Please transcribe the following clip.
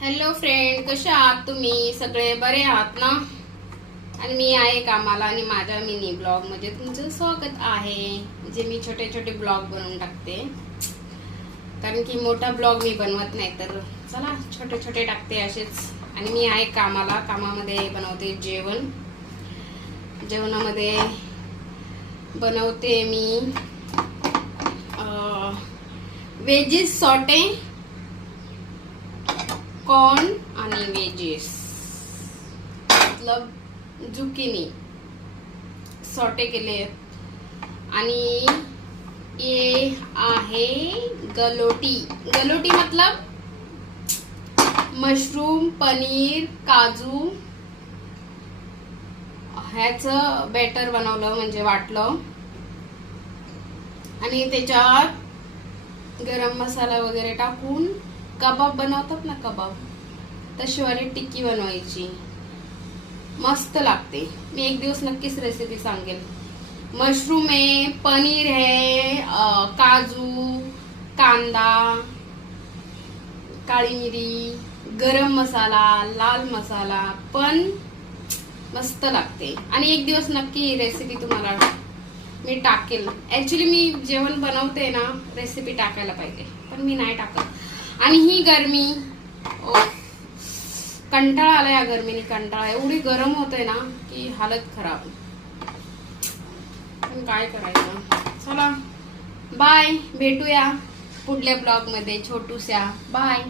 Hello friend, कशा आहात तुम्ही? सगळे बरे आहात ना? आणि मी आहे कामाला आणि माझ्या मिनी ब्लॉग मध्ये तुमचं स्वागत आहे. जे मी छोटे छोटे ब्लॉग बनवून टाकते, कारण की मोठा ब्लॉग मी बनवत नाही, तर चला छोटे छोटे टाकते असेच. आणि मी आहे कामाला, कामामध्ये बनवते जेवण. जेवणामध्ये बनवते मी वेजीस सॉटे, कॉर्न आणि वेजेस मतलब जुकिनी सॉटे केले. आणि ये आहे गलोटी. गलोटी मतलब मशरूम, पनीर, काजू ह्याचं बॅटर बनवलं, म्हणजे वाटलं. आणि त्याच्यात गरम मसाला वगैरे टाकून कबाब बनवतात ना, कबाब तशी वाली टिक्की बनवायची. मस्त लागते. मी एक दिवस नक्कीच रेसिपी सांगेल. मशरूम आहे, पनीर आहे, काजू, कांदा, काळी मिरी, गरम मसाला, लाल मसाला, पण मस्त लागते. आणि एक दिवस नक्की ही रेसिपी तुम्हाला मी टाकेल. ऍक्च्युली मी जेवण बनवते ना, रेसिपी टाकायला पाहिजे, पण मी नाही टाकत. आणि ही गरमी, कंटाळा आला या गरमीने. कंटाळा, एवढी गरम होते ना की हालत खराब. पण काय करायचं. चला बाय, भेटूया पुढल्या ब्लॉग मध्ये छोटूसा. बाय.